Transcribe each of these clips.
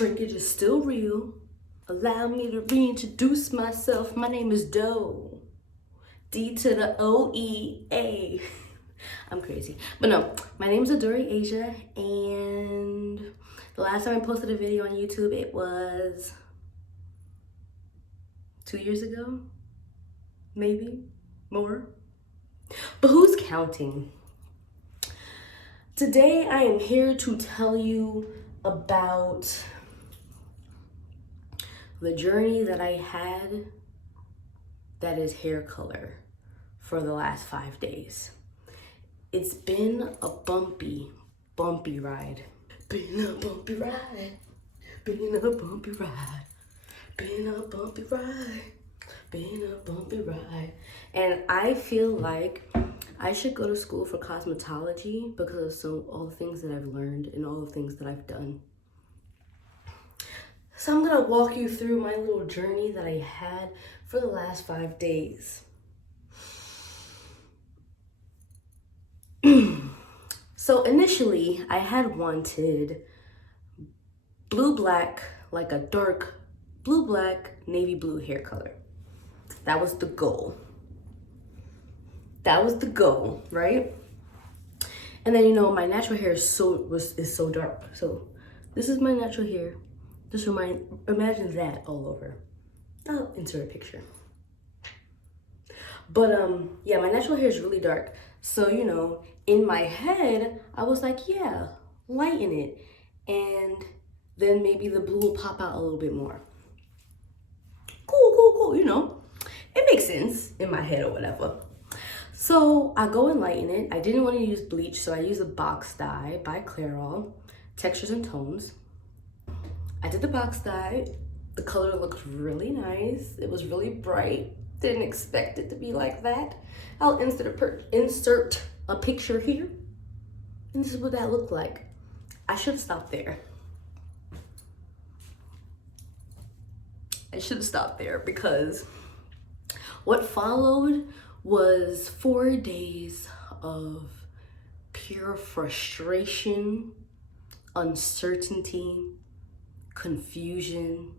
Shrinkage is still real. Allow me to reintroduce myself. My name is Doe. D to the O-E-A. I'm crazy. But no, my name is Adori Asia, and the last time I posted a video on YouTube, it was 2 years ago, maybe more. But who's counting? Today I am here to tell you about the journey that I had that is hair color for the last 5 days. It's been a bumpy ride. Been a bumpy ride. Been a bumpy ride. Been a bumpy ride. Been a bumpy ride. And I feel like I should go to school for cosmetology because of all the things that I've learned and all the things that I've done. So I'm gonna walk you through my little journey that I had for the last 5 days. So initially, I had wanted blue-black, like a dark blue-black, navy blue hair color. That was the goal. That was the goal, right? And then, you know, my natural hair is so dark. So this is my natural hair. Just imagine that all over. I'll insert a picture. But yeah, my natural hair is really dark. So, you know, in my head, I was like, yeah, lighten it. And then maybe the blue will pop out a little bit more. Cool, you know. It makes sense in my head or whatever. So I go and lighten it. I didn't want to use bleach, so I used a box dye by Clairol, Textures and Tones. I did the box dye. The color looked really nice. It was really bright. Didn't expect it to be like that. I'll insert a picture here. And this is what that looked like. I should have stopped there. Because what followed was 4 days of pure frustration, uncertainty, confusion,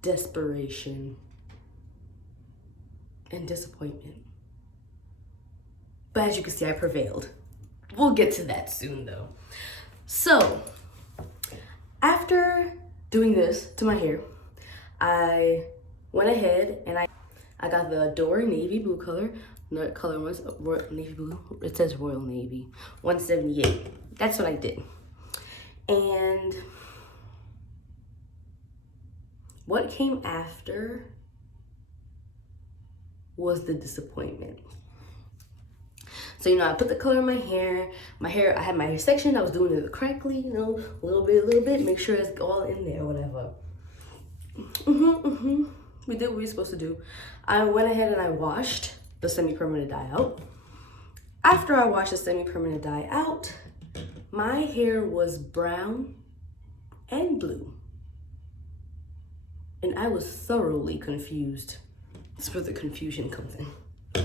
desperation, and disappointment. But as you can see, I prevailed. We'll get to that soon though. So, after doing this to my hair, I went ahead and I got the Adori navy blue color. The color was navy blue. It says Royal Navy, 178. That's what I did. And what came after was the disappointment. So, you know, I put the color in my hair. I had my hair section. I was doing it correctly, you know, a little bit, make sure it's all in there, whatever. We did what we were supposed to do. I went ahead and I washed the semi-permanent dye out. After I washed the semi-permanent dye out, my hair was brown and blue. And I was thoroughly confused. That's where the confusion comes in.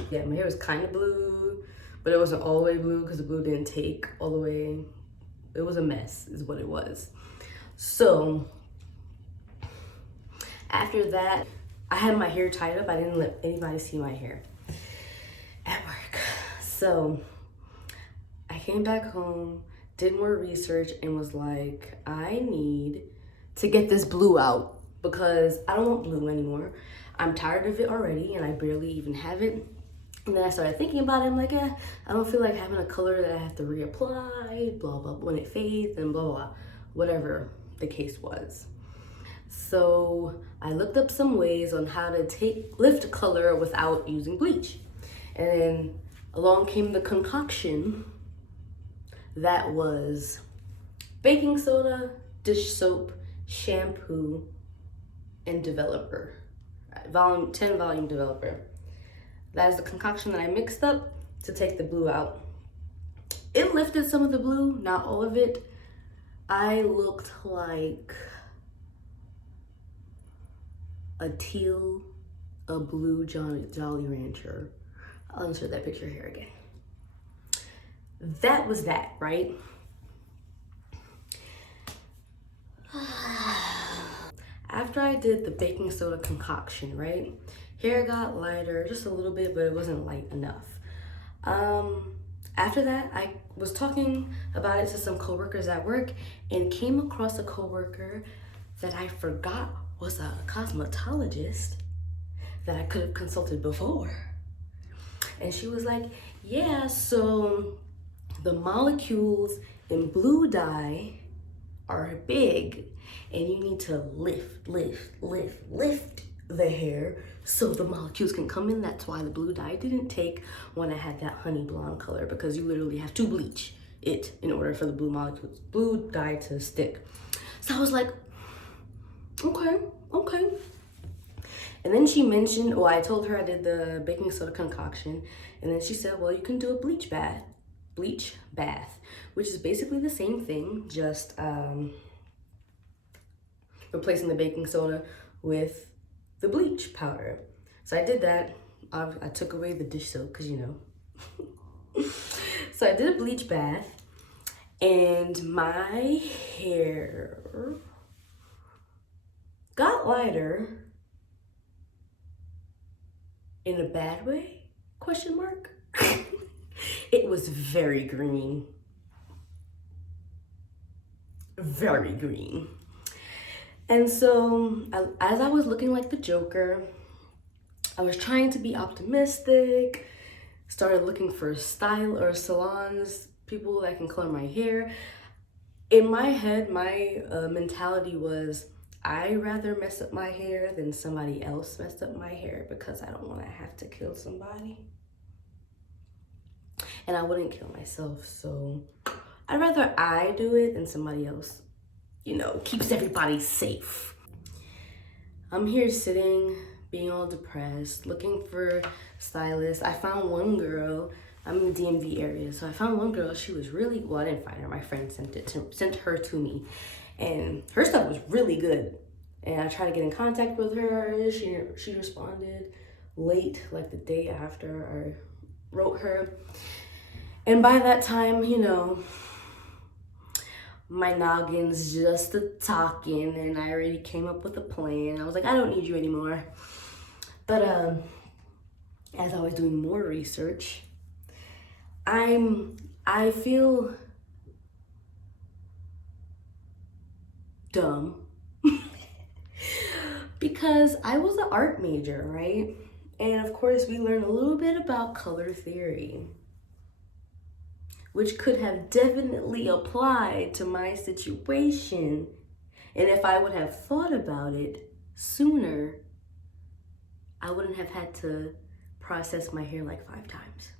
Yeah, my hair was kind of blue, but it wasn't all the way blue because the blue didn't take all the way. It was a mess is what it was. So after that, I had my hair tied up. I didn't let anybody see my hair at work. So I came back home, did more research, and was like, I need to get this blue out because I don't want blue anymore. I'm tired of it already and I barely even have it. And then I started thinking about it. I'm like, I don't feel like having a color that I have to reapply, blah, blah, when it fades and blah, blah, whatever the case was. So I looked up some ways on how to lift color without using bleach. And then along came the concoction that was baking soda, dish soap, shampoo, and developer. 10 volume developer. That is the concoction that I mixed up to take the blue out. It lifted some of the blue, not all of it. I looked like a teal, a blue Jolly Rancher. I'll insert that picture here again. That was that, right? after I did the baking soda concoction, right? Hair got lighter, just a little bit, but it wasn't light enough. After that, I was talking about it to some coworkers at work and came across a coworker that I forgot was a cosmetologist that I could have consulted before. And she was like, yeah, so the molecules in blue dye are big and you need to lift the hair so the molecules can come in. That's why the blue dye didn't take when I had that honey blonde color, because you literally have to bleach it in order for the blue dye to stick. So I was like, okay. And then she mentioned, well, I told her I did the baking soda concoction, and then she said, well, you can do a bleach bath, which is basically the same thing, just replacing the baking soda with the bleach powder. So I did that. I took away the dish soap because, you know. So I did a bleach bath, and my hair got lighter in a bad way, question mark. It was very green. Very green. And so as I was looking like the Joker, I was trying to be optimistic, started looking for style or salons, people that can color my hair. In my head, my mentality was, I'd rather mess up my hair than somebody else messed up my hair, because I don't want to have to kill somebody. And I wouldn't kill myself, so I'd rather I do it than somebody else, you know, keeps everybody safe. I'm here sitting, being all depressed, looking for stylists. I found one girl. I'm in the DMV area, so I found one girl. She was really, well, I didn't find her. My friend sent her to me, and her stuff was really good. And I tried to get in contact with her. She responded late, like the day after I wrote her. And by that time, you know, my noggin's just a talking, and I already came up with a plan. I was like, I don't need you anymore. But as I was doing more research, I feel dumb because I was an art major, right? And of course, we learned a little bit about color theory, which could have definitely applied to my situation. And if I would have thought about it sooner, I wouldn't have had to process my hair like 5 times.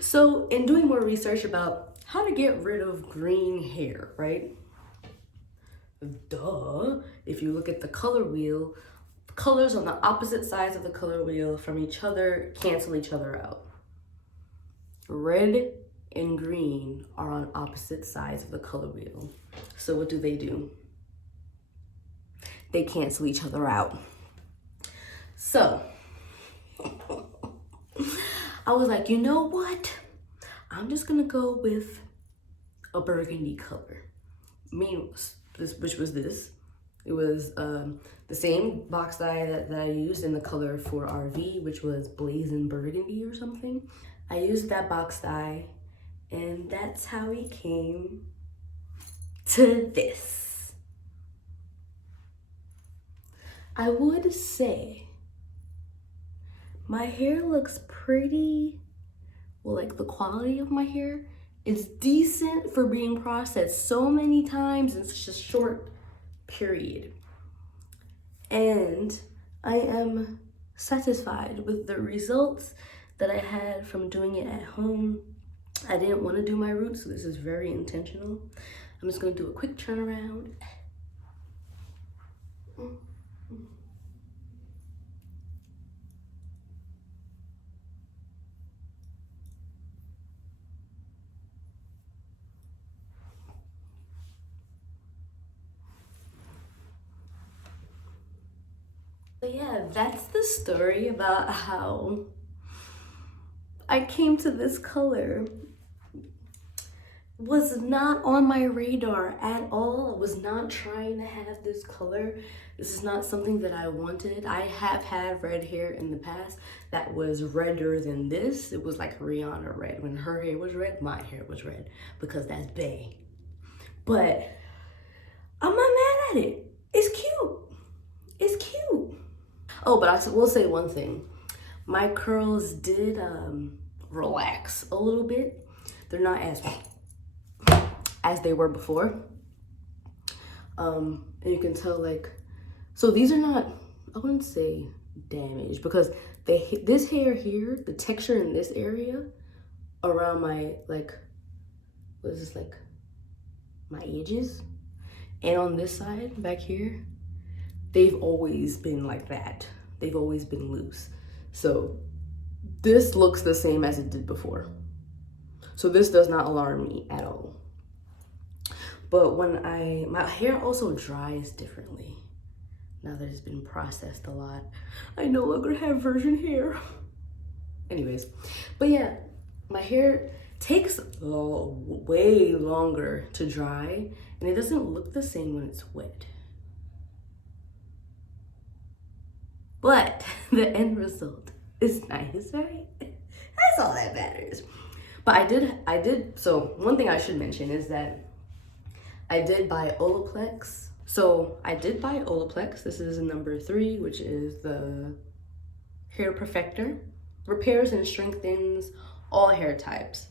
So in doing more research about how to get rid of green hair, right? Duh, if you look at the color wheel, colors on the opposite sides of the color wheel from each other cancel each other out. Red and green are on opposite sides of the color wheel. So what do? They cancel each other out. So I was like, you know what? I'm just gonna go with a burgundy color. Which was this. It was the same box dye that I used in the color for RV, which was Blazing Burgundy or something. I used that box dye, and that's how we came to this. I would say my hair looks pretty, well, like the quality of my hair is decent for being processed so many times in such a short period. And I am satisfied with the results that I had from doing it at home. I didn't want to do my roots, so this is very intentional. I'm just going to do a quick turnaround. So yeah, that's the story about how I came to this color. was not on my radar at all. I was not trying to have this color. This is not something that I wanted. I have had red hair in the past that was redder than this. It was like Rihanna red. When her hair was red, my hair was red because that's bae. But I'm not mad at it. It's cute. It's cute. Oh, but I will say one thing. My curls did relax a little bit. They're not as they were before. And you can tell, like, so these are not, I wouldn't say damaged, because this hair here, the texture in this area around my, like, what is this, like, my edges, and on this side back here, they've always been like that. They've always been loose. So this looks the same as it did before. So this does not alarm me at all. But when my hair also dries differently now that it's been processed a lot. I no longer have virgin hair. Anyways, but yeah, my hair takes way longer to dry, and it doesn't look the same when it's wet. But the end result is nice, right? That's all that matters. But I did, so one thing I should mention is that I did buy Olaplex. So I did buy Olaplex. This is number 3, which is the hair perfector. Repairs and strengthens all hair types.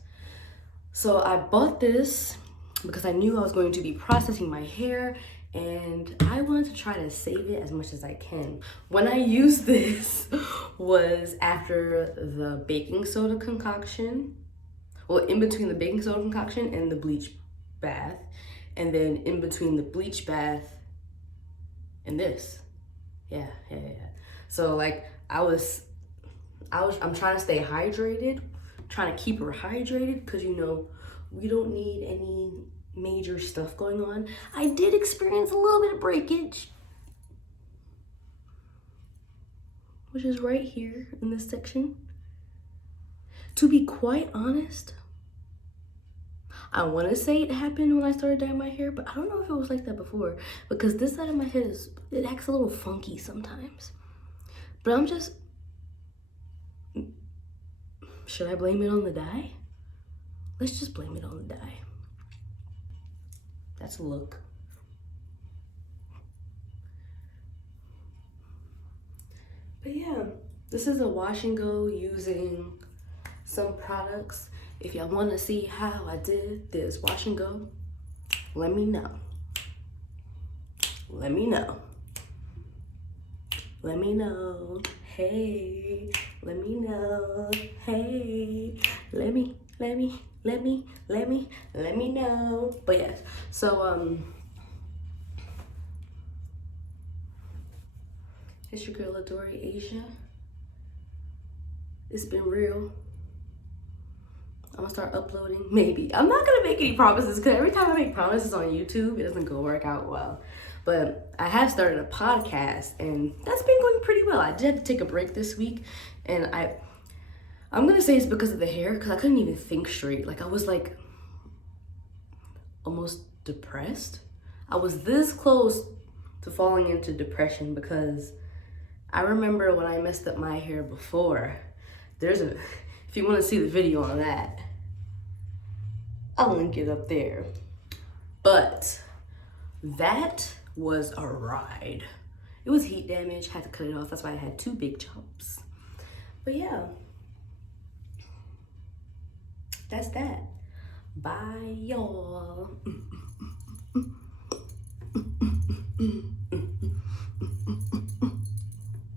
So I bought this because I knew I was going to be processing my hair, and I wanted to try to save it as much as I can. When I used this was after the baking soda concoction. Well, in between the baking soda concoction and the bleach bath, and then in between the bleach bath and this. Yeah. So like I'm trying to stay hydrated, trying to keep her hydrated, because you know, we don't need any major stuff going on. I did experience a little bit of breakage, which is right here in this section. To be quite honest, I want to say it happened when I started dyeing my hair, but I don't know if it was like that before, because this side of my head it acts a little funky sometimes. But should I blame it on the dye? Let's just blame it on the dye. That's a look. But yeah, this is a wash and go using some products. If y'all want to see how I did this wash and go, let me know. Let me know. Let me know. Hey, let me know. Hey, let me know. But yes, so it's your girl Adori Asia. It's been real. I'm gonna start uploading, maybe. I'm not gonna make any promises, because every time I make promises on YouTube, it doesn't go work out well. But I have started a podcast, and that's been going pretty well. I did have to take a break this week, and I'm gonna say it's because of the hair, because I couldn't even think straight. Like, I was like almost depressed. I was this close to falling into depression, because I remember when I messed up my hair before. If you want to see the video on that, I'll link it up there. But that was a ride. It was heat damage, had to cut it off. That's why I had 2 big chops. But yeah, that's that. Bye, y'all.